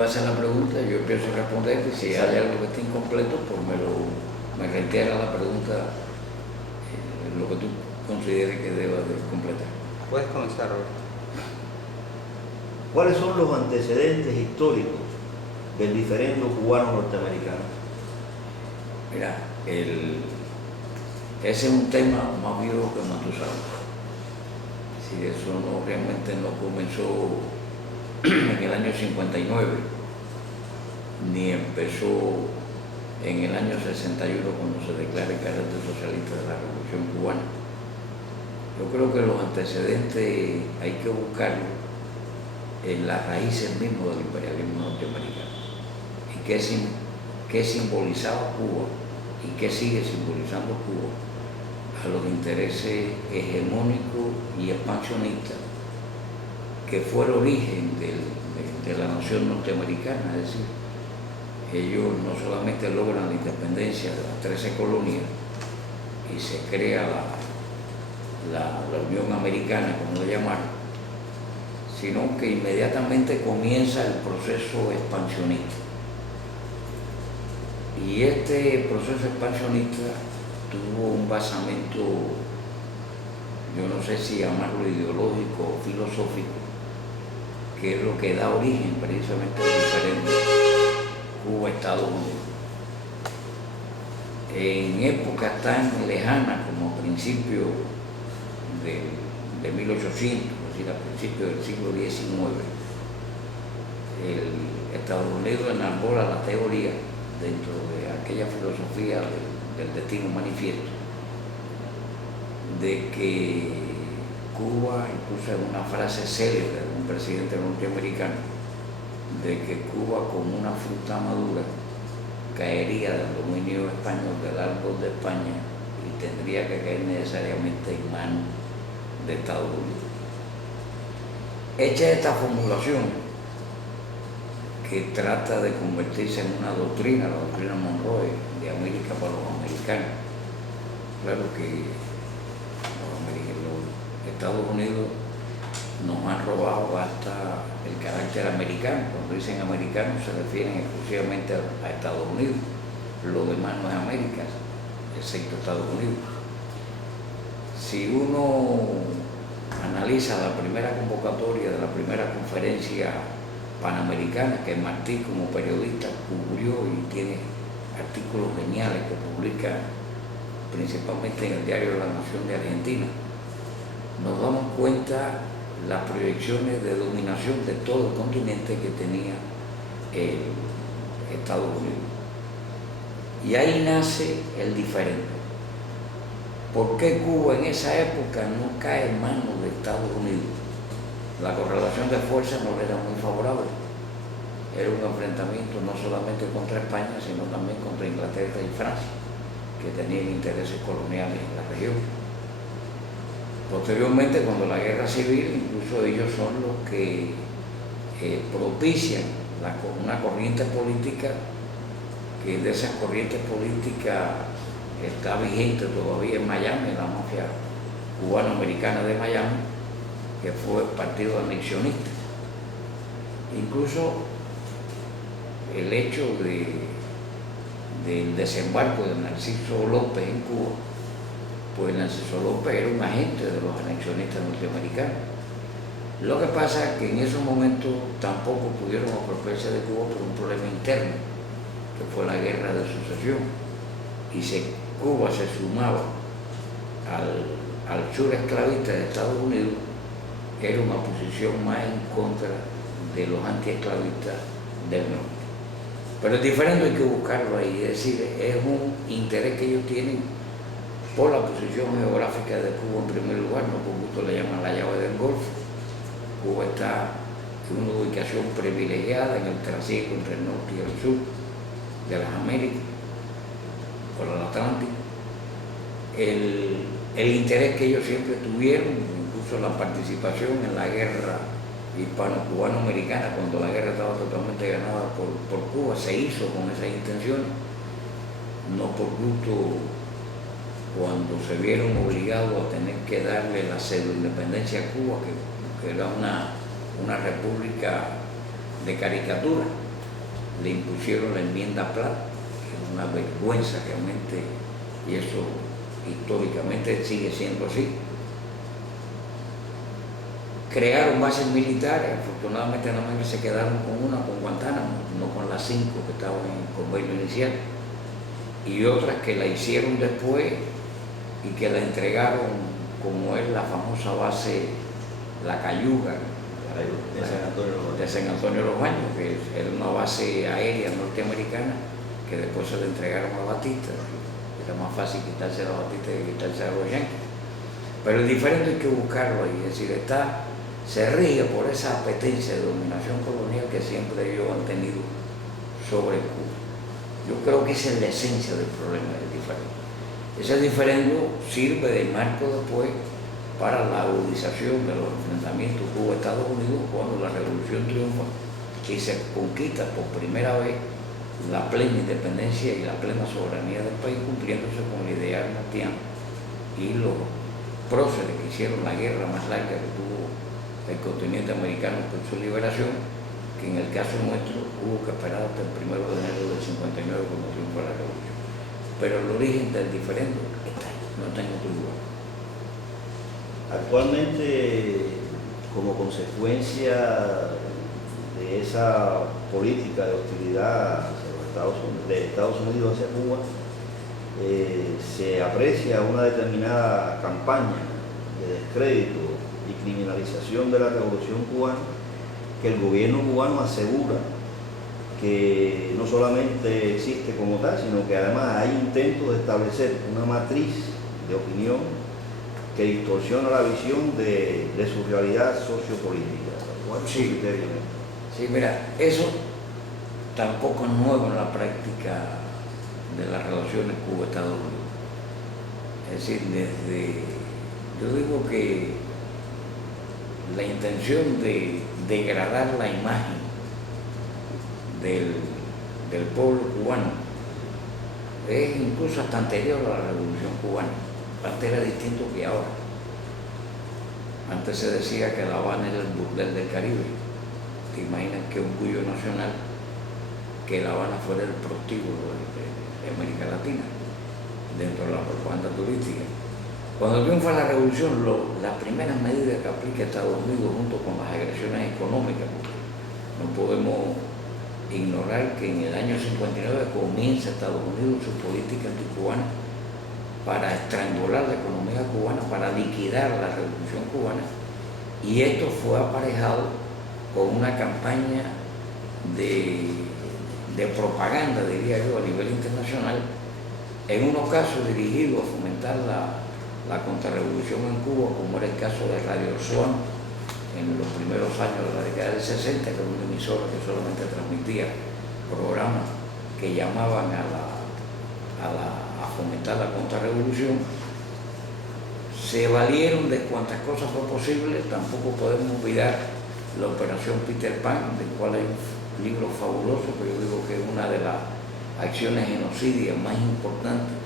Hacen la pregunta, yo empiezo a responder y si hay algo que esté incompleto, pues me reitera la pregunta, lo que tú consideres que deba de completar. Puedes comenzar, Roberto. ¿Cuáles son los antecedentes históricos del diferendo cubano-norteamericano? Mira, ese es un tema más viejo que Matusalén. Si eso realmente no comenzó en el año 59, ni empezó en el año 61 cuando se declara el carácter socialista de la Revolución Cubana. Yo creo que los antecedentes hay que buscarlos en las raíces mismas del imperialismo norteamericano y qué simbolizaba Cuba y qué sigue simbolizando Cuba a los intereses hegemónicos y expansionistas que fue el origen de la nación norteamericana. Es decir, ellos no solamente logran la independencia de las 13 colonias y se crea la Unión Americana, como lo llamaron, sino que inmediatamente comienza el proceso expansionista. Y este proceso expansionista tuvo un basamento, yo no sé si llamarlo ideológico o filosófico, que es lo que da origen precisamente al diferendo Cuba-Estados Unidos. En épocas tan lejanas como a principios de 1800, es decir, a principios del siglo XIX, Estados Unidos enarbora la teoría dentro de aquella filosofía del destino manifiesto de que Cuba, incluso en una frase célebre de un presidente norteamericano, de que Cuba como una fruta madura caería del dominio español, del árbol de España, y tendría que caer necesariamente en manos de Estados Unidos. Hecha esta formulación, que trata de convertirse en una doctrina, la doctrina Monroe, de América para los americanos, claro que los Estados Unidos nos han robado hasta el carácter americano. Cuando dicen americanos se refieren exclusivamente a Estados Unidos. Lo demás no es América, excepto Estados Unidos. Si uno analiza la primera convocatoria de la primera conferencia panamericana, que Martí como periodista cubrió y tiene artículos geniales que publica principalmente en el diario La Nación de Argentina, nos damos cuenta las proyecciones de dominación de todo el continente que tenía Estados Unidos. Y ahí nace el diferendo. ¿Por qué Cuba en esa época no cae en manos de Estados Unidos? La correlación de fuerzas no le era muy favorable. Era un enfrentamiento no solamente contra España, sino también contra Inglaterra y Francia, que tenían intereses coloniales en la región. Posteriormente, cuando la guerra civil, incluso ellos son los que propician una corriente política, que de esas corrientes políticas está vigente todavía en Miami, la mafia cubano-americana de Miami, que fue el partido anexionista. Incluso el hecho del desembarco de Narciso López en Cuba, pues Narciso López era un agente de los anexionistas norteamericanos. Lo que pasa es que en esos momentos tampoco pudieron apropiarse de Cuba por un problema interno, que fue la guerra de sucesión, y Cuba se sumaba al sur esclavista de Estados Unidos, era una posición más en contra de los antiesclavistas del norte. Pero el diferendo hay que buscarlo ahí, es decir, es un interés que ellos tienen por la posición geográfica de Cuba en primer lugar, no por gusto le llaman la llave del Golfo. Cuba está en una ubicación privilegiada en el trasiego entre el norte y el sur de las Américas, por el Atlántico. El interés que ellos siempre tuvieron, incluso la participación en la guerra hispano-cubano-americana, cuando la guerra estaba totalmente ganada por Cuba, se hizo con esas intenciones, no por gusto. Cuando se vieron obligados a tener que darle la pseudo-independencia a Cuba, que era una república de caricatura, le impusieron la enmienda Platt, que es una vergüenza realmente, y eso históricamente sigue siendo así. Crearon bases militares, afortunadamente nada más que se quedaron con una, con Guantánamo, no con las 5 que estaban en el convenio inicial, y otras que la hicieron después y que la entregaron, como es la famosa base La Cayuga, de San Antonio de los Baños, que era una base aérea norteamericana que después se le entregaron a Batista. Era más fácil quitarse a Batista que quitarse a los yanquis. Pero el diferente hay que buscarlo ahí, es decir, se ríe por esa apetencia de dominación colonial que siempre ellos han tenido sobre Cuba. Yo creo que esa es la esencia del problema del diferendo. Ese diferendo sirve de marco después para la agudización de los enfrentamientos Cuba-Estados Unidos cuando la revolución triunfa y se conquista por primera vez la plena independencia y la plena soberanía del país, cumpliéndose con el ideal martiano y los próceres que hicieron la guerra más larga que tuvo el continente americano por su liberación, que en el caso nuestro hubo que esperar hasta el 1 de enero del 59 cuando triunfó la revolución. Pero el origen del diferendo está ahí, no está en otro lugar. Actualmente, como consecuencia de esa política de hostilidad de Estados Unidos hacia Cuba, se aprecia una determinada campaña de descrédito y criminalización de la revolución cubana, que el gobierno cubano asegura que no solamente existe como tal, sino que además hay intentos de establecer una matriz de opinión que distorsiona la visión de su realidad sociopolítica. ¿Cuál es su criterio? Sí, mira, eso tampoco es nuevo en la práctica de las relaciones Cuba-Estados Unidos. Es decir, yo digo que la intención de degradar la imagen del pueblo cubano es incluso hasta anterior a la revolución cubana. Antes era distinto que ahora. Antes se decía que La Habana era el burdel del Caribe. ¿Te imaginas qué orgullo nacional que La Habana fuera el prostíbulo de América Latina dentro de la propaganda turística? Cuando triunfa la revolución, las primeras medidas que aplica Estados Unidos junto con las agresiones económicas, porque no podemos ignorar que en el año 59 comienza Estados Unidos su política anticubana para estrangular la economía cubana, para liquidar la revolución cubana, y esto fue aparejado con una campaña de propaganda, diría yo, a nivel internacional, en unos casos dirigidos a fomentar la contrarrevolución en Cuba, como era el caso de Radio Swan en los primeros años de la década del 60, que era una emisora que solamente transmitía programas que llamaban a fomentar la contrarrevolución. Se valieron de cuantas cosas fue posible. Tampoco podemos olvidar la operación Peter Pan, del cual hay un libro fabuloso que yo digo que es una de las acciones genocidias más importantes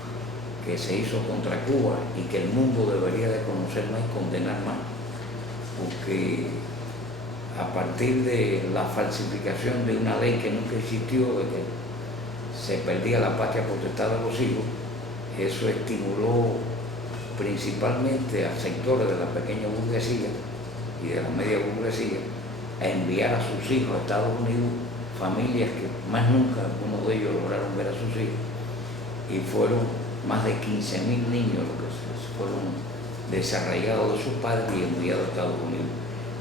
que se hizo contra Cuba y que el mundo debería de conocer más y condenar más, porque a partir de la falsificación de una ley que nunca existió, de que se perdía la patria potestad de los hijos, eso estimuló principalmente a sectores de la pequeña burguesía y de la media burguesía a enviar a sus hijos a Estados Unidos, familias que más nunca algunos de ellos lograron ver a sus hijos, y fueron más de 15.000 niños los que fueron desarraigados de sus padres y enviados a Estados Unidos.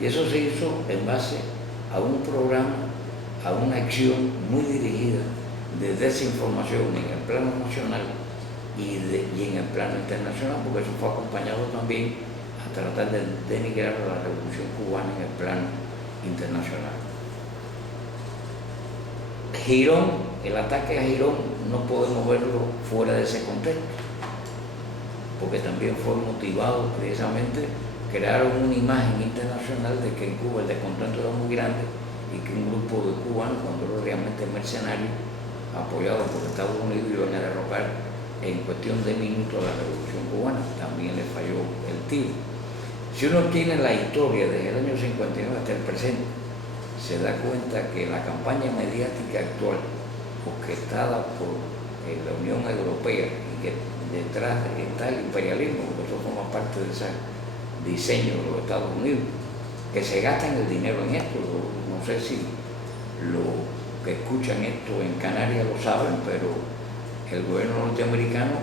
Y eso se hizo en base a un programa, a una acción muy dirigida de desinformación en el plano nacional y en el plano internacional, porque eso fue acompañado también a tratar de denigrar a la revolución cubana en el plano internacional. Girón, el ataque a Girón, no podemos verlo fuera de ese contexto, porque también fue motivado precisamente, crearon una imagen internacional de que en Cuba el descontento era muy grande y que un grupo de cubanos, cuando eran realmente mercenarios, apoyados por Estados Unidos, iban a derrocar en cuestión de minutos la revolución cubana. También le falló el tiro. Si uno tiene la historia desde el año 59 hasta el presente, se da cuenta que la campaña mediática actual, orquestada por la Unión Europea, y que detrás está el imperialismo, porque eso forma parte de ese diseño de los Estados Unidos, que se gastan el dinero en esto. No sé si los que escuchan esto en Canarias lo saben, pero el gobierno norteamericano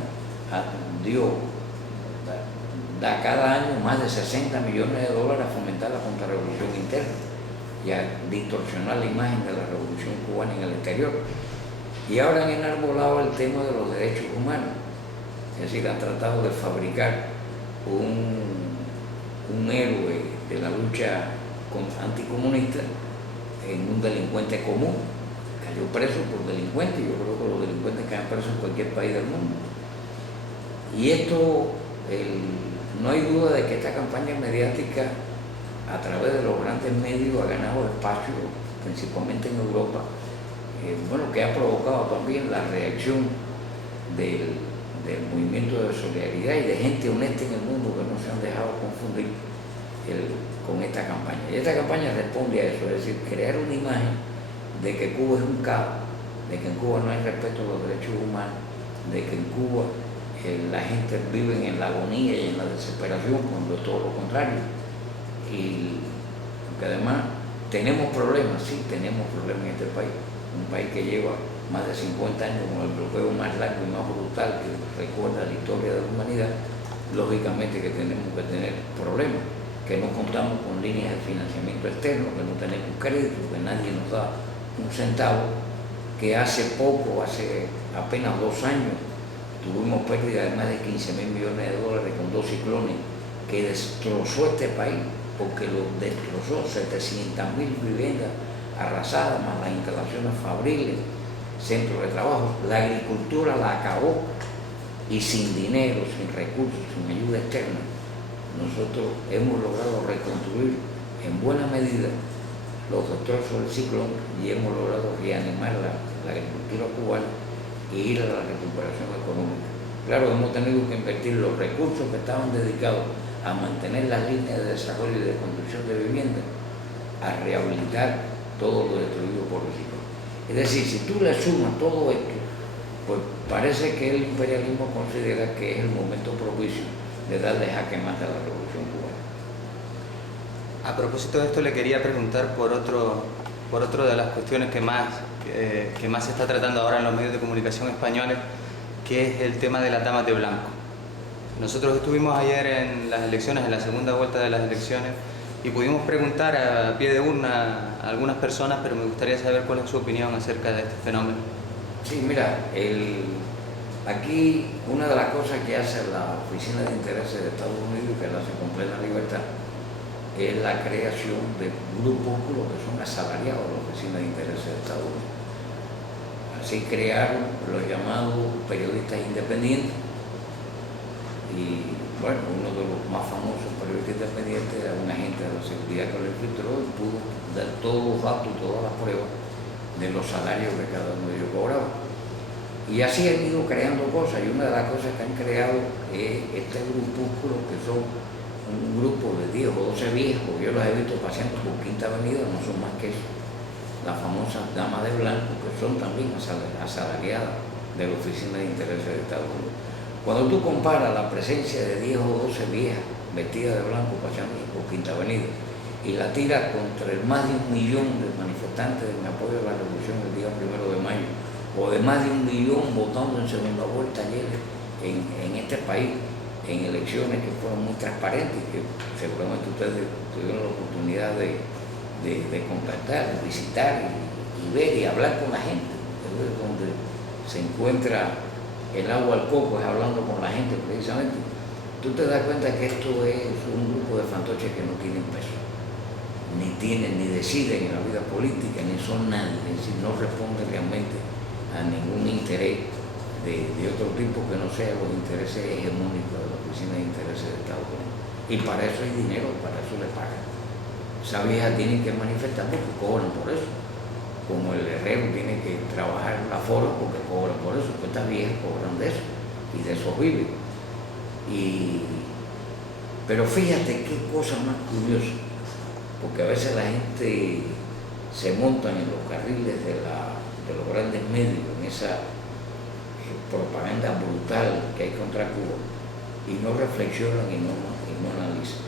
da cada año más de 60 millones de dólares a fomentar la contrarrevolución interna y a distorsionar la imagen de la revolución cubana en el exterior. Y ahora han enarbolado el tema de los derechos humanos, es decir, han tratado de fabricar un héroe de la lucha anticomunista en un delincuente común. Cayó preso por delincuente. Yo creo que los delincuentes caen presos en cualquier país del mundo. Y esto, no hay duda de que esta campaña mediática, a través de los grandes medios, ha ganado espacio, principalmente en Europa, que ha provocado también la reacción del movimiento de solidaridad y de gente honesta en el mundo que no se han dejado confundir con esta campaña. Y esta campaña responde a eso, es decir, crear una imagen de que Cuba es un caos, de que en Cuba no hay respeto a los derechos humanos, de que en Cuba la gente vive en la agonía y en la desesperación, cuando es todo lo contrario. Y que además tenemos problemas, sí, tenemos problemas en este país, un país que lleva más de 50 años con el bloqueo más largo y más brutal que recuerda la historia de la humanidad. Lógicamente que tenemos que tener problemas, que no contamos con líneas de financiamiento externo, que no tenemos crédito, que nadie nos da un centavo, que hace apenas 2 años, tuvimos pérdida de más de 15.000 millones de dólares con 2 ciclones que destrozó este país, porque lo destrozó, 700.000 viviendas arrasadas, más las instalaciones fabriles, centros de trabajo. La agricultura la acabó, y sin dinero, sin recursos, sin ayuda externa, nosotros hemos logrado reconstruir en buena medida los destrozos del ciclón y hemos logrado reanimar la agricultura cubana y ir a la recuperación económica. Claro, hemos tenido que invertir los recursos que estaban dedicados a mantener las líneas de desarrollo y de construcción de viviendas, a rehabilitar todo lo destruido por el ciclón. Es decir, si tú le sumas todo esto, pues parece que el imperialismo considera que es el momento propicio de darle jaque mate a la revolución cubana. A propósito de esto, le quería preguntar por otro de las cuestiones que más se está tratando ahora en los medios de comunicación españoles, que es el tema de las damas de blanco. Nosotros estuvimos ayer en las elecciones, en la segunda vuelta de las elecciones, y pudimos preguntar a pie de urna a algunas personas, pero me gustaría saber cuál es su opinión acerca de este fenómeno. Sí, mira, aquí una de las cosas que hace la Oficina de Intereses de Estados Unidos, que la hace con plena libertad, es la creación de grupúsculos que son asalariados de la Oficina de Intereses de Estados Unidos. Así crearon los llamados periodistas independientes, y bueno, uno de los más famosos periodistas independientes era un agente de la seguridad que lo infiltró y pudo dar todos los datos, todas las pruebas de los salarios que cada uno de ellos cobraba. Y así han ido creando cosas, y una de las cosas que han creado es este grupúsculo, que son un grupo de 10 o 12 viejos. Yo los he visto paseando por Quinta Avenida, no son más que eso, las famosas damas de blanco, que son también asalariadas de la Oficina de Intereses de Estados Unidos. Cuando tú comparas la presencia de 10 o 12 viejas vestidas de blanco paseando por Quinta Avenida y la tiras contra el más de 1 millón de manifestantes en apoyo a la revolución el día 1 de mayo, o de más de 1 millón votando en segunda vuelta ayer en este país, en elecciones que fueron muy transparentes y que seguramente ustedes tuvieron la oportunidad de contactar, de visitar y ver y hablar con la gente, donde se encuentra el agua al coco, es hablando con la gente precisamente. Tú te das cuenta que esto es un grupo de fantoches que no tienen peso, ni deciden en la vida política, ni son nadie, es decir, no responden realmente a ningún interés de otro tipo que no sea los intereses hegemónicos de la Oficina de Intereses de Estados Unidos. Y para eso hay dinero, para eso le pagan. Esas viejas tienen que manifestar porque cobran por eso, como el herrero tiene que trabajar la forma porque cobran por eso, pues estas viejas cobran de eso y de eso viven. Pero fíjate qué cosa más curiosa, porque a veces la gente se montan en los carriles de los grandes medios, en esa propaganda brutal que hay contra Cuba, y no reflexionan y no analizan.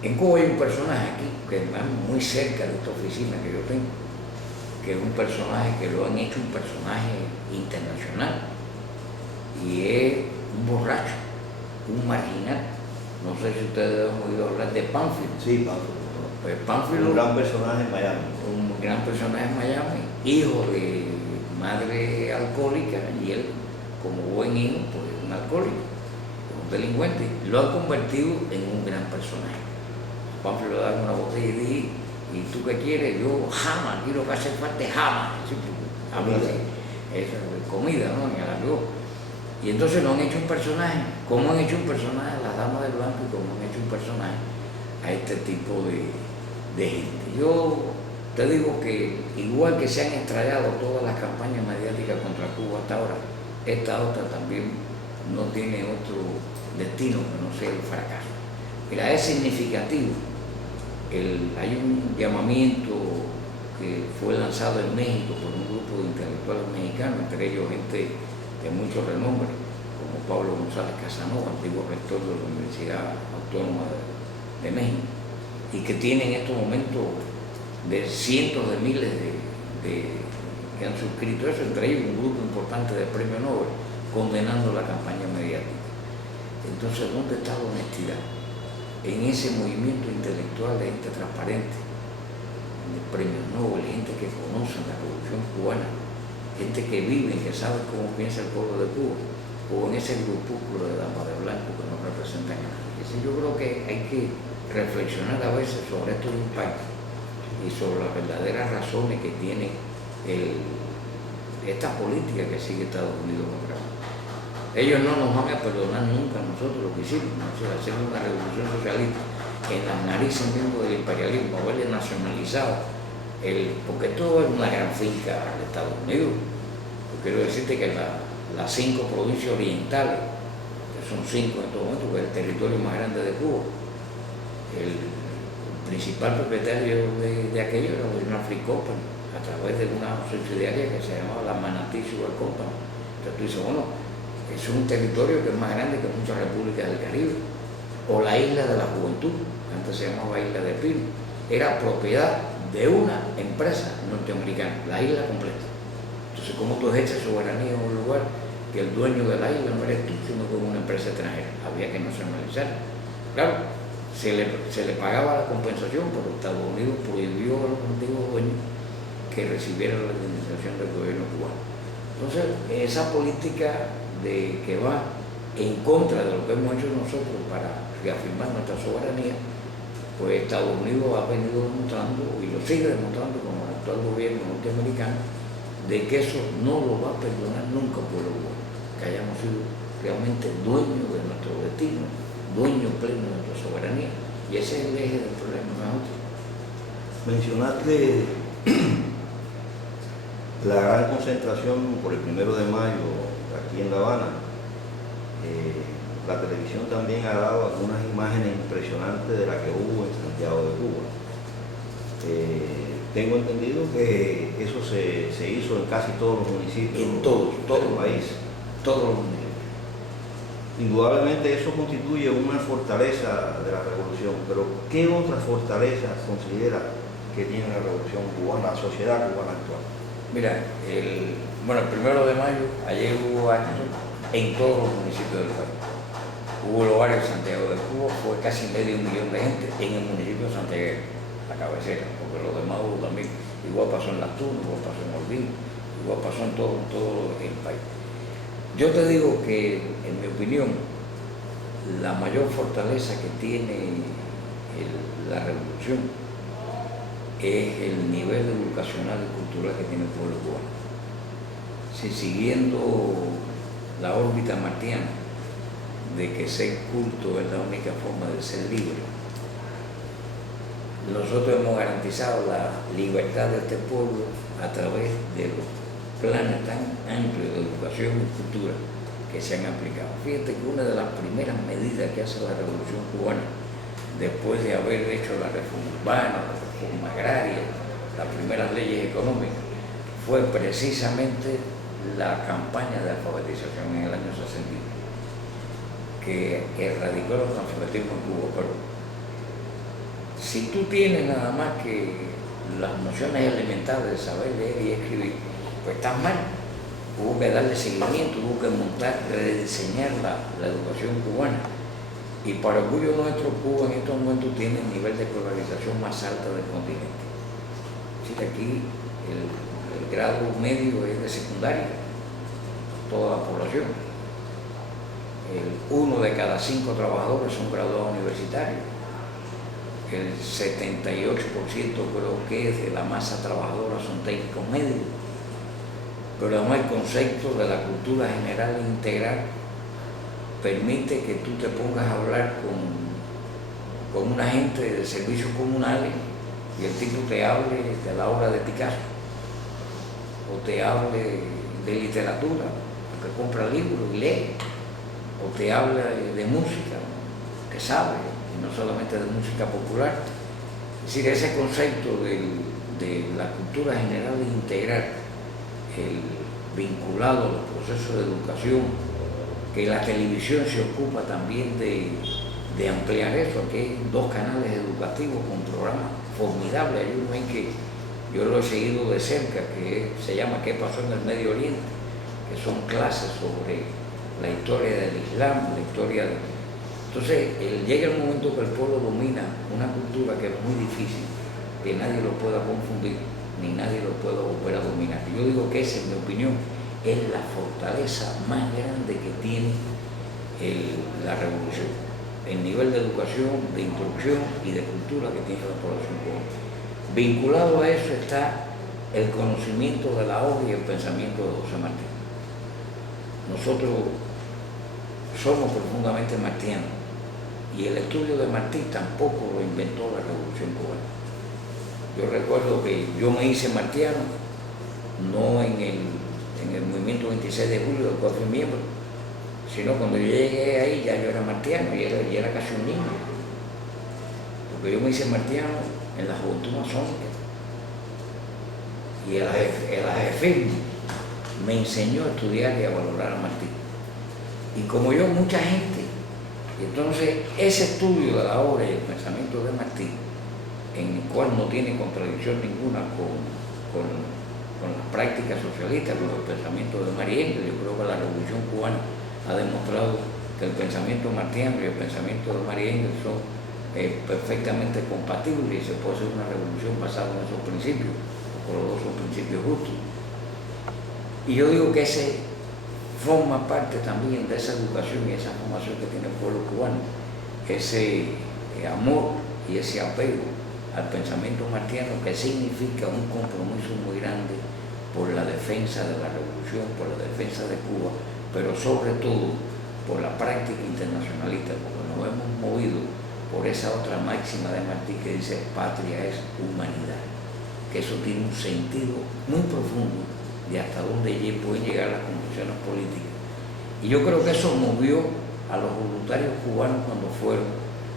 En Cuba hay un personaje aquí, que está muy cerca de esta oficina que yo tengo, que es un personaje que lo han hecho un personaje internacional, y es un borracho, un marginal. No sé si ustedes han oído hablar de Pánfilo. Sí, Pánfilo. Pues Pánfilo, Un gran personaje en Miami. un gran personaje en Miami, hijo de madre alcohólica, y él, como buen hijo, pues es un alcohólico, un delincuente. Lo ha convertido en un gran personaje. Pánfilo le da una botella y dice: ¿y tú qué quieres? Yo jamás, aquí lo que hace falta es jamás. Habla así, eso es comida, ¿no? En el argot. Y entonces lo han hecho un personaje, como han hecho un personaje a las damas de blanco y como han hecho un personaje a este tipo de gente. Yo te digo que igual que se han extrañado todas las campañas mediáticas contra Cuba hasta ahora, esta otra también no tiene otro destino que no sea el fracaso. Mira, es significativo. Hay un llamamiento que fue lanzado en México por un grupo de intelectuales mexicanos, entre ellos gente de mucho renombre, como Pablo González Casanova, antiguo rector de la Universidad Autónoma de México, y que tiene en estos momentos de cientos de miles que han suscrito eso, entre ellos un grupo importante de premio Nobel, condenando la campaña mediática. Entonces, ¿dónde está la honestidad? En ese movimiento intelectual de gente transparente, de premios Nobel, gente que conoce la revolución cubana, gente que vive y que sabe cómo piensa el pueblo de Cuba, o en ese grupúsculo de damas de blanco que no representan a nadie. Yo creo que hay que reflexionar a veces sobre estos impactos y sobre las verdaderas razones que tiene esta política que sigue Estados Unidos contra nosotros. Ellos no nos van a perdonar nunca a nosotros lo que hicimos, ¿no? O sea, hacer una revolución socialista en las narices mismo del imperialismo, haberle nacionalizado porque todo es una gran finca de Estados Unidos. Yo quiero decirte que las 5 provincias orientales, que son 5 en todo momento, que es el territorio más grande de Cuba, el principal propietario de aquello era una Free Company, a través de una subsidiaria que se llamaba la Manatí Sugar Company. Entonces tú dices, bueno, es un territorio que es más grande que muchas repúblicas del Caribe. O la Isla de la Juventud, antes se llamaba Isla de Pino, era propiedad de una empresa norteamericana, la isla completa. Entonces, ¿cómo tú ejerces soberanía en un lugar que el dueño de la isla no eres tú, sino que es una empresa extranjera? Había que nacionalizar. Claro, se le pagaba la compensación, pero Estados Unidos prohibió a los antiguos dueños que recibieran la indemnización del gobierno cubano. Entonces, esa política que va en contra de lo que hemos hecho nosotros para reafirmar nuestra soberanía, pues Estados Unidos ha venido demostrando, y lo sigue demostrando con el actual gobierno norteamericano, de que eso no lo va a perdonar nunca por lo bueno, que hayamos sido realmente dueños de nuestro destino, dueños plenos de nuestra soberanía, y ese es el eje del problema, ¿no? Mencionaste la gran concentración por el 1 de mayo aquí en La Habana. La televisión también ha dado algunas imágenes impresionantes de la que hubo en Santiago de Cuba. Tengo entendido que eso se hizo en casi todos los municipios del país. Todos los municipios. Indudablemente eso constituye una fortaleza de la revolución, pero ¿qué otras fortalezas considera que tiene la revolución cubana, la sociedad cubana actual? Mira, el 1 de mayo, ayer hubo actos en todos los municipios del país. Hubo lugares en Santiago de Cuba, fue casi medio millón de gente en el municipio de Santiago, la cabecera, porque los demás hubo también. Igual pasó en Las Tunas, igual pasó en Holguín, igual pasó en todo el país. Yo te digo que, en mi opinión, la mayor fortaleza que tiene la revolución es el nivel educacional y cultural que tiene el pueblo cubano. Si siguiendo la órbita martiana de que ser culto es la única forma de ser libre, nosotros hemos garantizado la libertad de este pueblo a través de los planes tan amplios de educación y cultura que se han aplicado. Fíjate que una de las primeras medidas que hace la revolución cubana, después de haber hecho la reforma urbana, la reforma agraria, las primeras leyes económicas, fue precisamente la campaña de alfabetización en el año 60, que erradicó el analfabetismo en Cuba. Pero si tú tienes nada más que las nociones elementales de saber leer y escribir, pues estás mal. Hubo que darle seguimiento, hubo que montar, rediseñar la educación cubana. Y para orgullo nuestro, Cuba en estos momentos tiene el nivel de escolarización más alto del continente. Así que aquí el grado medio es de secundaria, toda la población. 1 de cada 5 trabajadores son graduados universitarios. El 78% creo que es de la masa trabajadora son técnicos medios. Pero además el concepto de la cultura general e integral permite que tú te pongas a hablar con una gente de servicios comunales y el tipo te hable de la obra de Picasso o te hable de literatura, que compra libros y lee, o te habla de música, que sabe, y no solamente de música popular. Es decir, ese concepto de la cultura general e integral, vinculado a los procesos de educación, que la televisión se ocupa también de ampliar eso. Aquí hay 2 canales educativos con programas formidables. Hay uno en que yo lo he seguido de cerca, que se llama ¿Qué pasó en el Medio Oriente?, que son clases sobre la historia del Islam, la historia de... Entonces, llega el momento que el pueblo domina una cultura que es muy difícil, que nadie lo pueda confundir, ni nadie lo pueda volver a dominar. Yo digo que esa, en mi opinión, es la fortaleza más grande que tiene la revolución, el nivel de educación, de instrucción y de cultura que tiene la población cubana. Vinculado a eso está el conocimiento de la obra y el pensamiento de José Martí. Nosotros somos profundamente martianos y el estudio de Martí tampoco lo inventó la revolución cubana. Yo recuerdo que yo me hice martiano, no en el movimiento 26 de julio del 4 de miembros, sino cuando yo llegué ahí ya yo era martiano y era casi un niño, porque yo me hice martiano en la juventud masónica y el AJEFIM me enseñó a estudiar y a valorar a Martí. Y como yo, mucha gente. Entonces, ese estudio de la obra y el pensamiento de Martí, en el cual no tiene contradicción ninguna con las prácticas socialistas, con el pensamiento de María Engel. Yo creo que la Revolución Cubana ha demostrado que el pensamiento martiano y el pensamiento de María Engel son perfectamente compatibles y se puede hacer una revolución basada en esos principios, porque los dos son principios justos. Y yo digo que ese forma parte también de esa educación y esa formación que tiene el pueblo cubano, ese amor y ese apego al pensamiento martiano, que significa un compromiso muy grande por la defensa de la revolución, por la defensa de Cuba, pero sobre todo por la práctica internacionalista, porque nos hemos movido por esa otra máxima de Martí que dice patria es humanidad, que eso tiene un sentido muy profundo de hasta dónde pueden llegar las conclusiones políticas. Y yo creo que eso movió a los voluntarios cubanos cuando fueron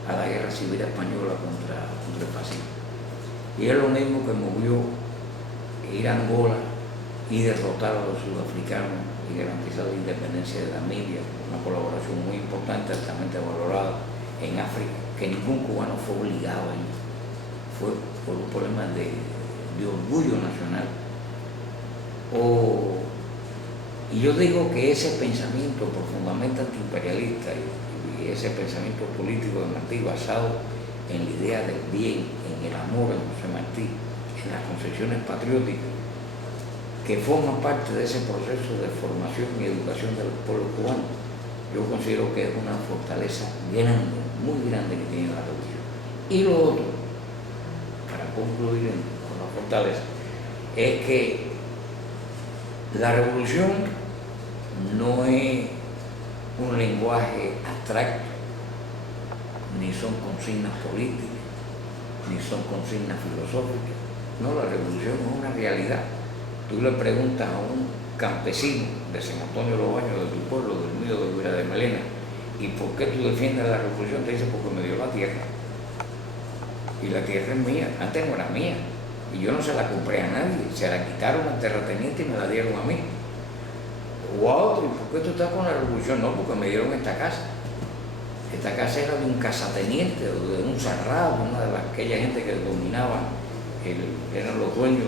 a la guerra civil española contra el fascismo. Y es lo mismo que movió ir a Angola y derrotar a los sudafricanos y garantizar la independencia de Namibia, una colaboración muy importante, altamente valorada en África, que ningún cubano fue obligado a ir. Fue por un problema de orgullo nacional. Y yo digo que ese pensamiento profundamente antiimperialista y ese pensamiento político de Martí, basado en la idea del bien, en el amor en José Martí, en las concepciones patrióticas, que forman parte de ese proceso de formación y educación del pueblo cubano, yo considero que es una fortaleza grande, muy grande que tiene la revolución. Y lo otro, para concluir con la fortaleza, es que la revolución no es un lenguaje abstracto, ni son consignas políticas, ni son consignas filosóficas. No, la revolución es una realidad. Tú le preguntas a un campesino de San Antonio de los Baños, de tu pueblo, del mío, de Villa de Melena, ¿y por qué tú defiendes la revolución? Te dice, porque me dio la tierra. y la tierra es mía, antes no era mía, y yo no se la compré a nadie, se la quitaron al terrateniente y me la dieron a mí, o a otro. ¿Y por qué tú estás con la revolución? No, porque me dieron esta casa. Esta casa era de un casateniente o de un cerrado, una de aquella gente que dominaba, eran los dueños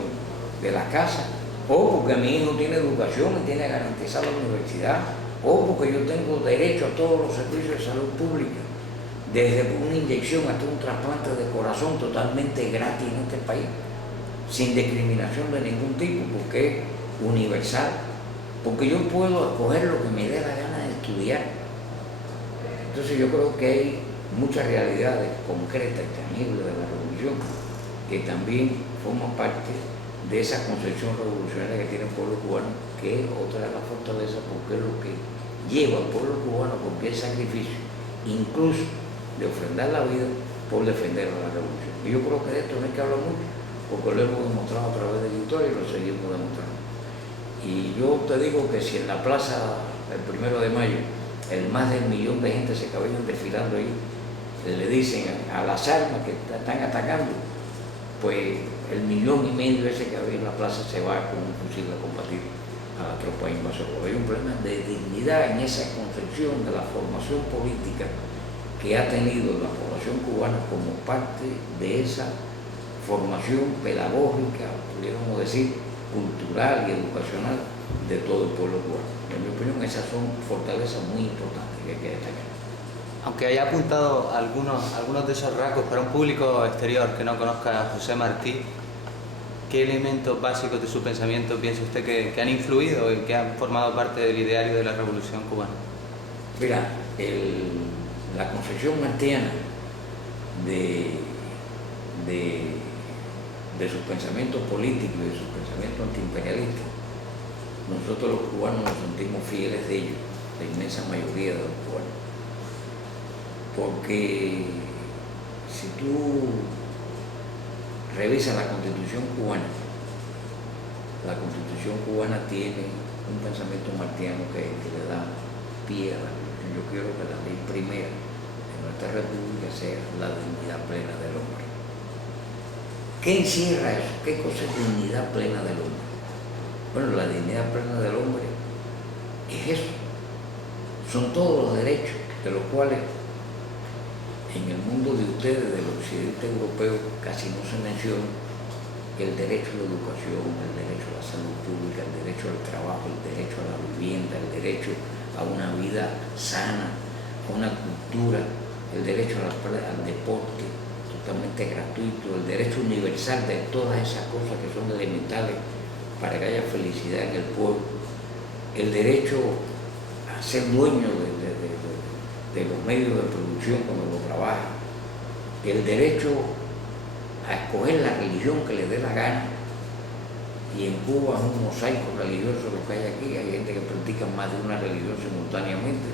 de la casa, o porque mi hijo tiene educación y tiene garantizada la universidad, o porque yo tengo derecho a todos los servicios de salud pública, desde una inyección hasta un trasplante de corazón totalmente gratis en este país, sin discriminación de ningún tipo, porque es universal, porque yo puedo escoger lo que me dé la gana de estudiar. Entonces yo creo que hay muchas realidades concretas y tangibles de la revolución que también forman parte de esa concepción revolucionaria que tiene el pueblo cubano, que es otra de las fortalezas, porque es lo que lleva al pueblo cubano a cualquier sacrificio, incluso de ofrendar la vida por defender a la revolución. Y yo creo que de esto no hay que hablar mucho, porque lo hemos demostrado a través de la historia y lo seguimos demostrando. Y yo te digo que si en la plaza, el 1 de mayo, el más de 1 millón de gente se cabellan desfilando ahí, le dicen a las armas que están atacando, pues el 1,5 millones ese que había en la plaza se va con un fusil a combatir a la tropa invasora. Hay un problema de dignidad en esa concepción de la formación política que ha tenido la población cubana como parte de esa formación pedagógica, pudiéramos decir, cultural y educacional de todo el pueblo cubano. En mi opinión, esas son fortalezas muy importantes que hay que destacar. Aunque haya apuntado algunos de esos rasgos para un público exterior que no conozca a José Martí, ¿qué elementos básicos de su pensamiento piensa usted que han influido y que han formado parte del ideario de la Revolución Cubana? Mira, la concepción martiana de sus pensamientos políticos y de sus pensamientos antiimperialistas, nosotros los cubanos nos sentimos fieles de ellos, la inmensa mayoría de los cubanos. Porque si tú revisas la Constitución cubana tiene un pensamiento martiano que le da pie a la revolución. Yo quiero que la ley primera de nuestra república sea la dignidad plena del hombre. ¿Qué encierra eso? ¿Qué cosa es dignidad plena del hombre? Bueno, la dignidad plena del hombre es eso. Son todos los derechos de los cuales en el mundo de ustedes, del occidente europeo, casi no se menciona el derecho a la educación, el derecho a la salud pública, el derecho al trabajo, el derecho a la vivienda, el derecho a una vida sana, a una cultura, el derecho al deporte totalmente gratuito, el derecho universal de todas esas cosas que son elementales para que haya felicidad en el pueblo, el derecho a ser dueño de los medios de producción cuando lo trabaja, el derecho a escoger la religión que le dé la gana. Y en Cuba es un mosaico religioso lo que hay aquí, hay gente que practica más de una religión simultáneamente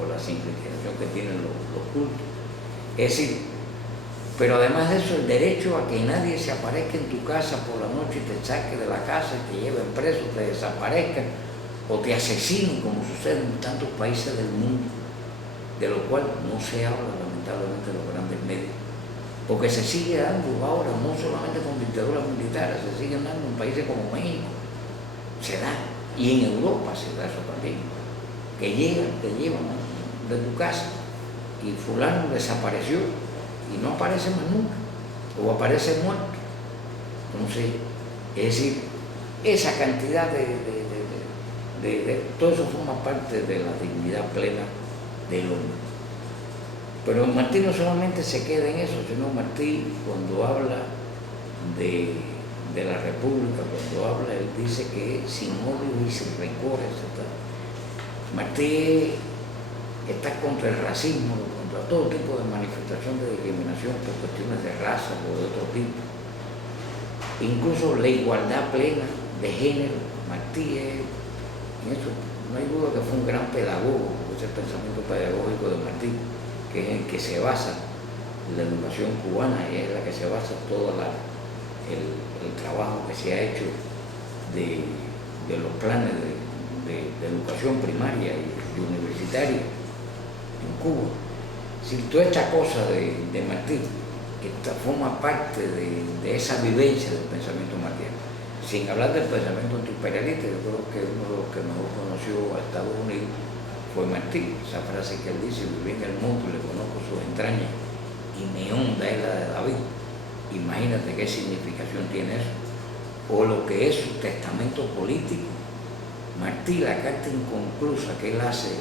por la simplificación que tienen los cultos. Es decir, pero además de eso, el derecho a que nadie se aparezca en tu casa por la noche y te saque de la casa, te lleven preso, te desaparezcan o te asesinen, como sucede en tantos países del mundo, de lo cual no se habla lamentablemente en los grandes medios, porque se sigue dando ahora, no solamente con dictaduras militares, se siguen dando en países como México, se da, y en Europa se da eso también, que llegan, te llevan de tu casa y fulano desapareció y no aparece más nunca, o aparece muerto. Entonces, es decir, esa cantidad todo eso forma parte de la dignidad plena del hombre. Pero Martí no solamente se queda en eso, sino Martí cuando habla de la República, cuando habla, él dice que es sin odio y sin rencores, etc. Martí está contra el racismo, contra todo tipo de manifestación de discriminación por cuestiones de raza o de otro tipo. Incluso la igualdad plena de género. Martí es, en eso no hay duda que fue un gran pedagogo, ese pensamiento pedagógico de Martí, que es en el que se basa la educación cubana y es la que se basa todo el trabajo que se ha hecho de los planes de educación primaria y universitaria en Cuba. Si toda esta cosa de Martí forma parte de esa vivencia del pensamiento martiano. Sin hablar del pensamiento antiimperialista, yo creo que uno de los que mejor conoció a Estados Unidos fue Martí. Esa frase que él dice: viví en el mundo y le conozco sus entrañas, y mi onda es la de David. Imagínate qué significación tiene eso. O lo que es su testamento político. Martí, la carta inconclusa que él hace,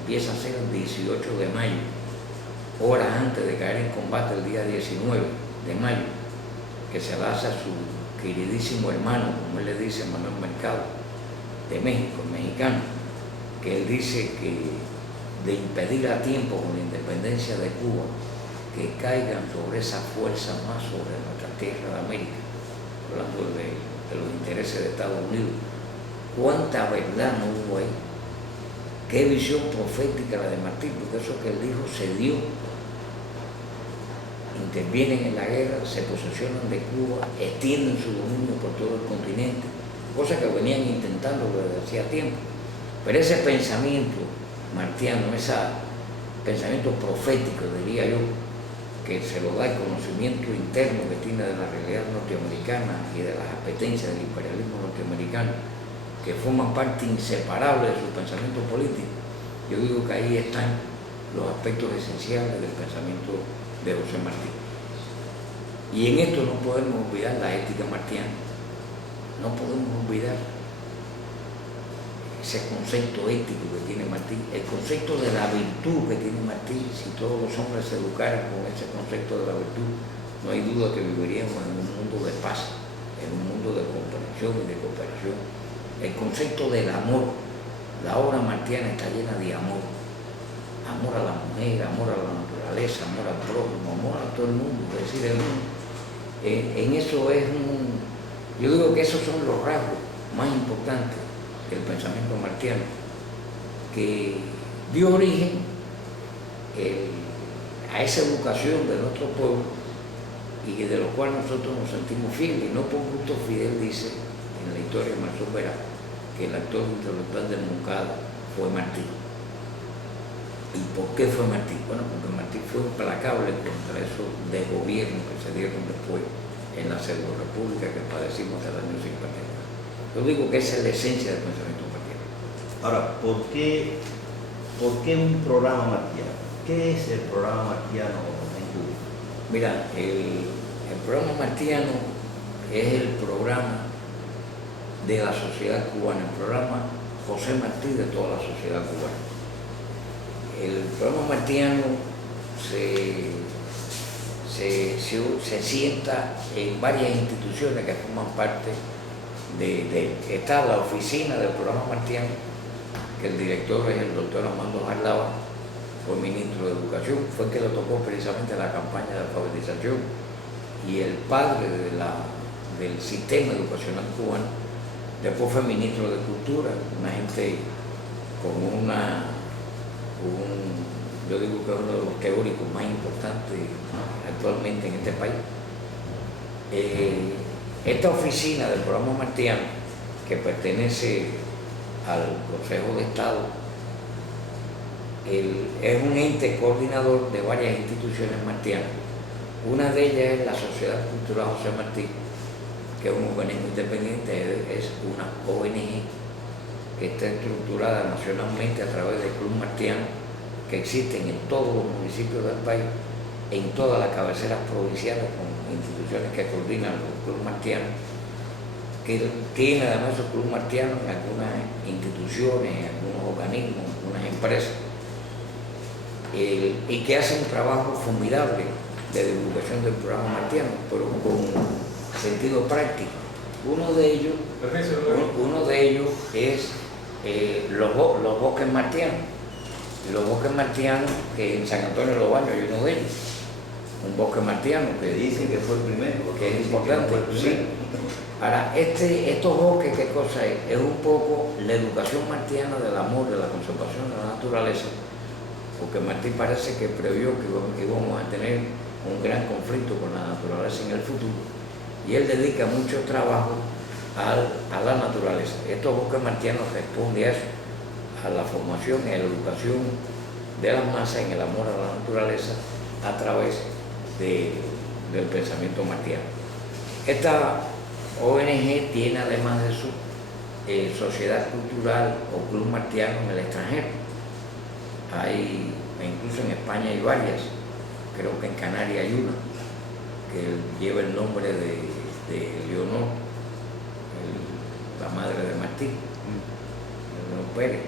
empieza a ser el 18 de mayo, horas antes de caer en combate el día 19 de mayo, que se la hace a su queridísimo hermano, como él le dice, Manuel Mercado, de México, mexicano, que él dice que de impedir a tiempo con la independencia de Cuba que caigan sobre esa fuerza más sobre nuestra tierra de América, hablando de los intereses de Estados Unidos. ¿Cuánta verdad no hubo ahí? Qué visión profética la de Martí, porque eso que él dijo se dio. Intervienen en la guerra, se posesionan de Cuba, extienden su dominio por todo el continente, cosa que venían intentando desde hacía tiempo. Pero ese pensamiento martiano, ese pensamiento profético, diría yo, que se lo da el conocimiento interno que tiene de la realidad norteamericana y de las apetencias del imperialismo norteamericano, que forman parte inseparable de su pensamiento político, yo digo que ahí están los aspectos esenciales del pensamiento de José Martí. Y en esto no podemos olvidar la ética martiana, no podemos olvidar ese concepto ético que tiene Martí, el concepto de la virtud que tiene Martí. Si todos los hombres se educaran con ese concepto de la virtud, no hay duda que viviríamos en un mundo de paz, en un mundo de comprensión y de cooperación. El concepto del amor, la obra martiana está llena de amor. Amor a la mujer, amor a la naturaleza, amor al prójimo, amor a todo el mundo. Es decir, en eso yo digo que esos son los rasgos más importantes del pensamiento martiano, que dio origen a esa educación de nuestro pueblo y de lo cual nosotros nos sentimos fieles. Y no por gusto Fidel dice en la historia de Marzón Verá que el actor intelectual de Moncada fue Martí. ¿Y por qué fue Martí? Bueno, porque Martí fue implacable contra esos desgobiernos que se dieron después en la pseudo-república que padecimos del año 59. Yo digo que esa es la esencia del pensamiento martiano. Ahora, ¿por qué un programa martiano? ¿Qué es el programa martiano en Cuba? Mira, el programa martiano es el programa de la sociedad cubana, el programa José Martí de toda la sociedad cubana. El programa martiano se sienta en varias instituciones que forman parte está la oficina del programa martiano, que el director es el doctor Armando Jarlava, fue ministro de Educación, fue el que le tocó precisamente la campaña de alfabetización, y el padre del sistema educacional cubano. Después fue ministro de Cultura, una gente con yo digo que es uno de los teóricos más importantes actualmente en este país. Esta oficina del programa martiano, que pertenece al Consejo de Estado, es un ente coordinador de varias instituciones martianas. Una de ellas es la Sociedad Cultural José Martí, que es un organismo independiente, es una ONG que está estructurada nacionalmente a través del Club Martiano, que existen en todos los municipios del país, en todas las cabeceras provinciales, con instituciones que coordinan los clubes martianos, que tiene además esos clubes martianos en algunas instituciones, en algunos organismos, en algunas empresas, y que hacen un trabajo formidable de divulgación del programa martiano, pero con sentido práctico. Uno de ellos es los bosques martianos. Los bosques martianos, que en San Antonio de los Baños hay uno de ellos, un bosque martiano que Dicen que fue el primero, que es importante. Sí. Ahora, estos bosques, ¿qué cosa es? Es un poco la educación martiana del amor, de la conservación de la naturaleza, porque Martí parece que previó que íbamos a tener un gran conflicto con la naturaleza en el futuro, y él dedica mucho trabajo a la naturaleza. Estos bosques martianos responden a eso, a la formación y a la educación de las masas en el amor a la naturaleza a través de del pensamiento martiano. Esta ONG tiene, además de su sociedad cultural o club martiano en el extranjero. Hay, incluso en España hay varias, creo que en Canarias hay una, que lleva el nombre de Leonor, la madre de Martí, Leonor Pérez.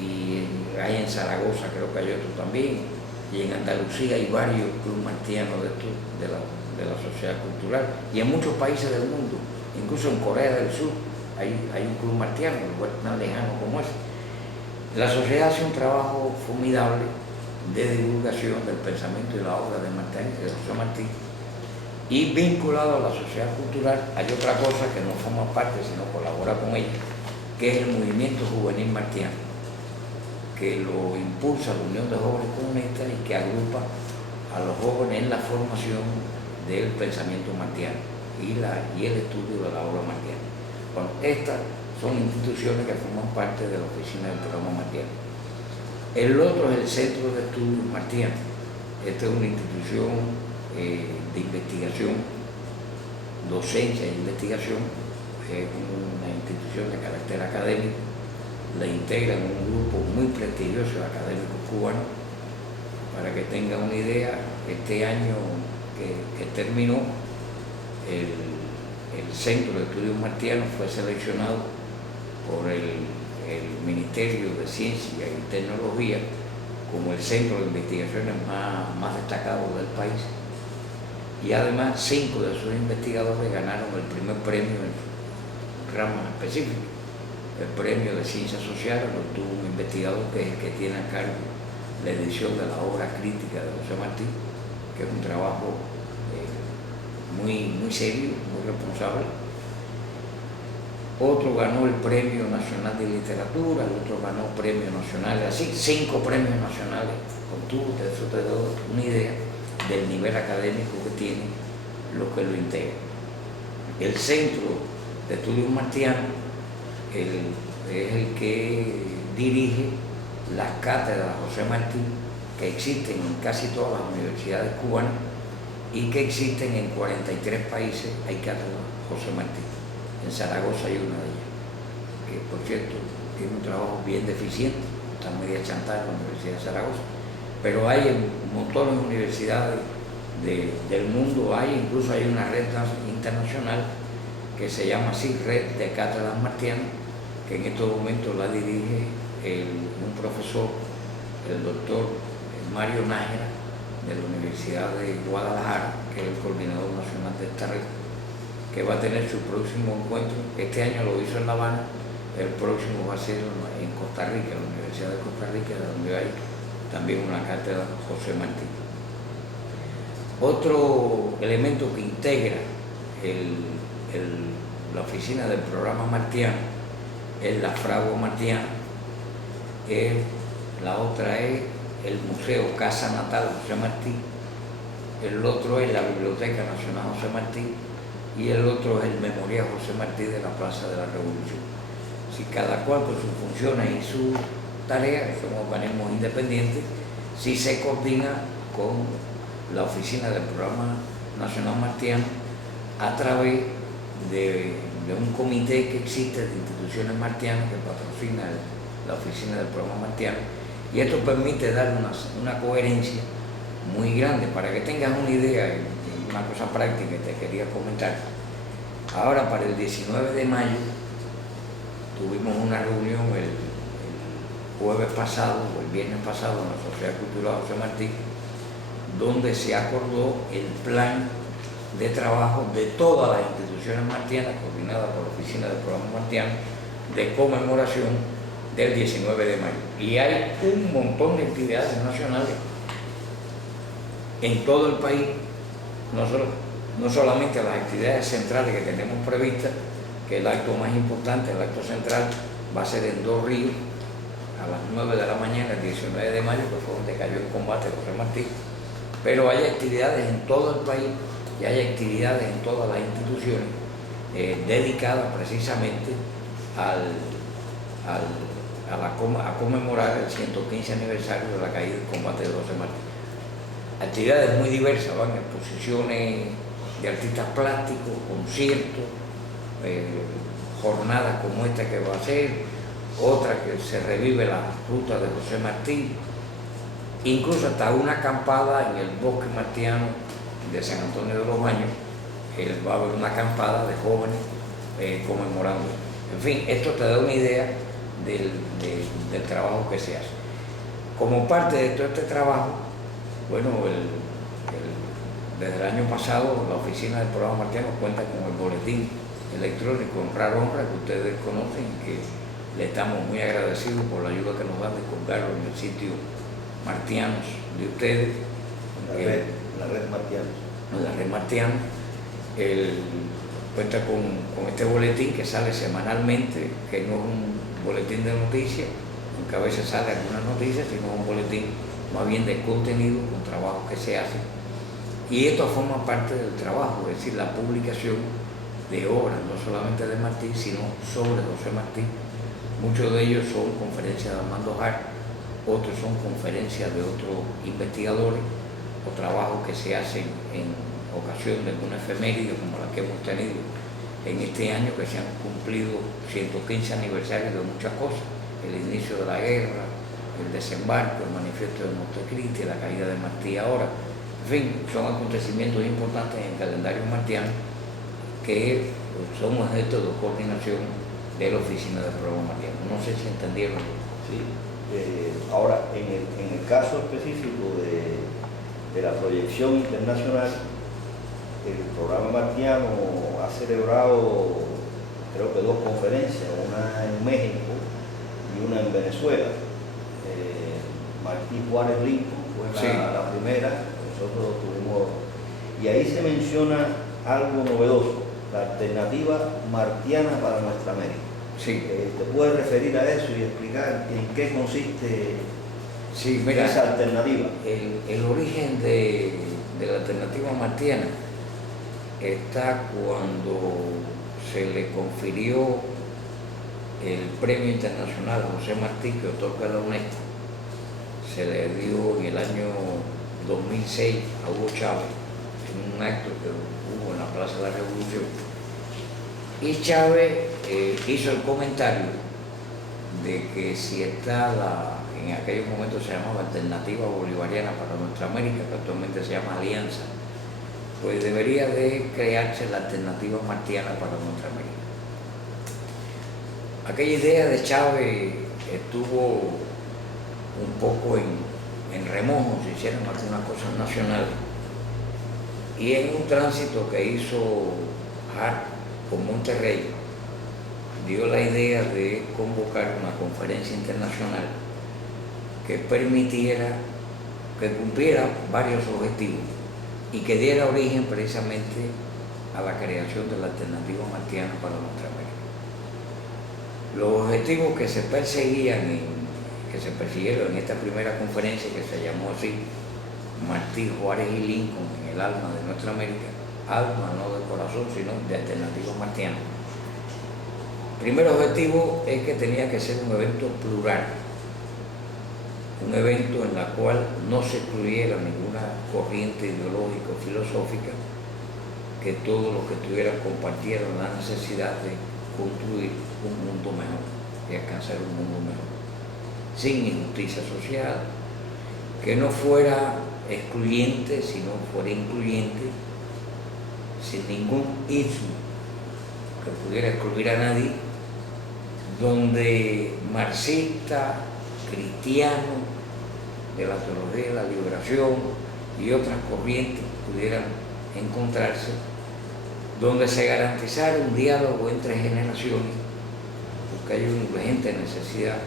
Y hay en Zaragoza, creo que hay otro también, y en Andalucía hay varios clubes martianos de la sociedad cultural, y en muchos países del mundo, incluso en Corea del Sur hay un club martiano, en lugar tan lejano como ese. La sociedad hace un trabajo formidable de divulgación del pensamiento y la obra de José Martí, y vinculado a la sociedad cultural hay otra cosa que no forma parte, sino colabora con ella, que es el movimiento juvenil martiano, que lo impulsa la Unión de Jóvenes Comunistas y que agrupa a los jóvenes en la formación del pensamiento martiano y el estudio de la obra martiana. Bueno, estas son instituciones que forman parte de la oficina del programa martiano. El otro es el Centro de Estudios Martianos. Esta es una institución de investigación, docencia e investigación, es una institución de carácter académico, la integran un grupo muy prestigioso de académicos cubanos. Para que tengan una idea, este año que terminó, el Centro de Estudios Martianos fue seleccionado por el Ministerio de Ciencia y Tecnología como el centro de investigaciones más destacado del país, y además 5 de sus investigadores ganaron el primer premio en su rama específica. El premio de Ciencias Sociales lo tuvo un investigador que es el que tiene a cargo la edición de la obra crítica de José Martí, que es un trabajo muy serio, muy responsable. Otro ganó el Premio Nacional de Literatura, el otro ganó premios nacionales, así 5 premios nacionales. Eso te da una idea del nivel académico que tiene lo que lo integra. El Centro de Estudios Martianos es el que dirige las cátedras José Martí, que existen en casi todas las universidades cubanas y que existen en 43 países. Hay cátedras José Martí. En Zaragoza hay una de ellas, que por cierto tiene un trabajo bien deficiente, está media chantada la Universidad de Zaragoza, pero hay en montones de universidades del mundo, incluso hay una red internacional que se llama así, Red de Cátedras Martianas, que en estos momentos la dirige un profesor, el doctor Mario Nájera, de la Universidad de Guadalajara, que es el coordinador nacional de esta red, que va a tener su próximo encuentro. Este año lo hizo en La Habana, el próximo va a ser en Costa Rica, en la Universidad de Costa Rica, donde hay también una cátedra José Martí. Otro elemento que integra la oficina del programa martiano es la Fragua Martiana, la otra es el Museo Casa Natal José Martí, el otro es la Biblioteca Nacional José Martí, y el otro es el Memorial José Martí de la Plaza de la Revolución. Si cada cual con sus funciones y sus tareas, que son organismos independientes, si se coordina con la oficina del Programa Nacional Martiano a través de un comité que existe de instituciones martianas que patrocina la oficina del Programa Martiano, y esto permite dar una coherencia muy grande. Para que tengas una idea, una cosa práctica que te quería comentar, ahora para el 19 de mayo tuvimos una reunión el jueves pasado o el viernes pasado en la Sociedad Cultural José Martí, donde se acordó el plan de trabajo de todas las instituciones martianas, coordinadas por la oficina del programa martiano, de conmemoración del 19 de mayo. Y hay un montón de actividades nacionales en todo el país, no solamente las actividades centrales que tenemos previstas, que el acto más importante, el acto central, va a ser en Dos Ríos, a las 9 de la mañana, el 19 de mayo, que fue donde cayó el combate de José Martí, pero hay actividades en todo el país y hay actividades en todas las instituciones dedicadas precisamente a conmemorar el 115 aniversario de la caída del combate de José Martí. actividades muy diversas, van exposiciones de artistas plásticos, conciertos, jornadas como esta que va a ser, otra que se revive la ruta de José Martí, incluso hasta una acampada en el bosque martiano de San Antonio de los Baños. Va a haber una acampada de jóvenes conmemorando. En fin, esto te da una idea del trabajo que se hace. Como parte de todo este trabajo, bueno, desde el año pasado la oficina del programa martiano cuenta con el boletín electrónico Honrar Honra, que ustedes conocen, que le estamos muy agradecidos por la ayuda que nos dan de colgarlo en el sitio Martianos de ustedes. La red Martianos. La red Martianos. Cuenta con este boletín que sale semanalmente, que no es un boletín de noticias, aunque a veces sale algunas noticias, sino un boletín más bien de contenido, con trabajos que se hacen. Y esto forma parte del trabajo, es decir, la publicación de obras, no solamente de Martí, sino sobre José Martí. Muchos de ellos son conferencias de Armando Hart, otros son conferencias de otros investigadores o trabajos que se hacen en ocasión de alguna efeméride como la que hemos tenido en este año, que se han cumplido 115 aniversarios de muchas cosas: el inicio de la guerra, el desembarco, el manifiesto de Montecristi, la caída de Martí ahora. En fin, son acontecimientos importantes en el calendario martiano que son objeto de coordinación de la oficina del programa martiano. No sé si entendieron. Sí. Ahora, en el caso específico de la proyección internacional, el programa martiano ha celebrado, creo que 2 conferencias, una en México y una en Venezuela. Martí Juárez Lincoln fue la primera, nosotros tuvimos, y ahí se menciona algo novedoso: la alternativa martiana para nuestra América. Sí. ¿Te puedes referir a eso y explicar en qué consiste mira, esa alternativa? El origen de la alternativa martiana está cuando se le confirió el Premio Internacional José Martí que otorga la UNESCO. Se le dio en el año 2006 a Hugo Chávez en un acto que hubo en la Plaza de la Revolución, y Chávez hizo el comentario de que si está en aquellos momentos se llamaba Alternativa Bolivariana para Nuestra América, que actualmente se llama Alianza, pues debería de crearse la Alternativa Martiana para Nuestra América. Aquella idea de Chávez estuvo un poco en remojo, se hicieron algunas cosas nacionales, y en un tránsito que hizo Hart con Monterrey, dio la idea de convocar una conferencia internacional que permitiera, que cumpliera varios objetivos y que diera origen precisamente a la creación de la alternativa martiana para nuestra América. Los objetivos que se persiguieron en esta primera conferencia, que se llamó así, Martí, Juárez y Lincoln en el alma de nuestra América, alma no de corazón, sino de alternativa martiana. Primer objetivo es que tenía que ser un evento plural, un evento en el cual no se excluyera ninguna corriente ideológica o filosófica, que todos los que estuvieran compartieran la necesidad de construir un mundo mejor y alcanzar un mundo mejor, sin injusticia social, que no fuera excluyente, sino fuera incluyente, sin ningún ismo que pudiera excluir a nadie, donde marxistas, cristianos, de la teología de la liberación y otras corrientes pudieran encontrarse, donde se garantizara un diálogo entre generaciones, porque hay una urgente necesidad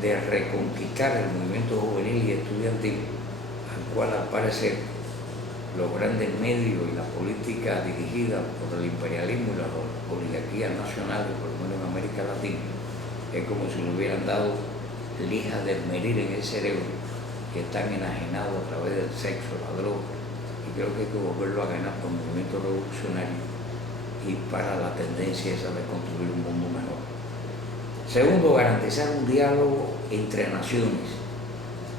de reconquistar el movimiento juvenil y estudiantil, al cual al parecer los grandes medios y la política dirigida por el imperialismo y las oligarquías nacionales, por lo menos en América Latina, es como si le hubieran dado lijas de esmerir en el cerebro, que están enajenados a través del sexo, la droga, y creo que hay que volverlo a ganar por el movimiento revolucionario y para la tendencia esa de construir un mundo mejor. Segundo, garantizar un diálogo entre naciones,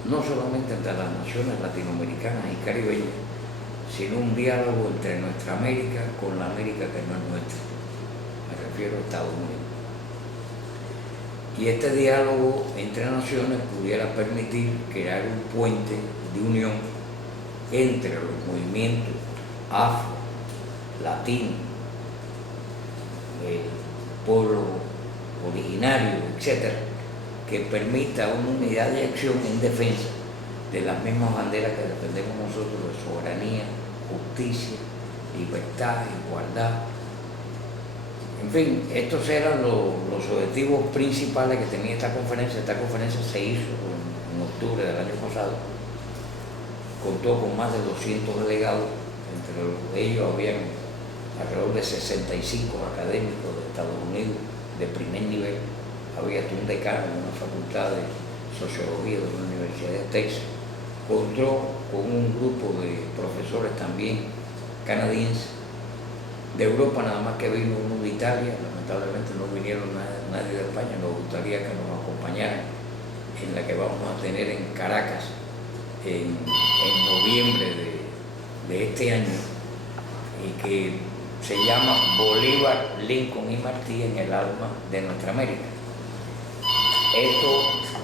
no solamente entre las naciones latinoamericanas y caribeñas, sino un diálogo entre nuestra América con la América que no es nuestra. Me refiero a Estados Unidos. Y este diálogo entre naciones pudiera permitir crear un puente de unión entre los movimientos afro, latino, el pueblo originario, etcétera, que permita una unidad de acción en defensa de las mismas banderas que defendemos nosotros, de soberanía, justicia, libertad, igualdad. En fin, estos eran los objetivos principales que tenía esta conferencia. Esta conferencia se hizo en octubre del año pasado, contó con más de 200 delegados, entre ellos habían alrededor de 65 académicos de Estados Unidos de primer nivel, había un decano de una facultad de sociología de la Universidad de Texas, contó con un grupo de profesores también canadienses. De Europa nada más que vino uno de Italia, lamentablemente no vinieron nadie de España. Nos gustaría que nos acompañaran en la que vamos a tener en Caracas en noviembre de este año, y que se llama Bolívar, Lincoln y Martí en el alma de nuestra América. Esto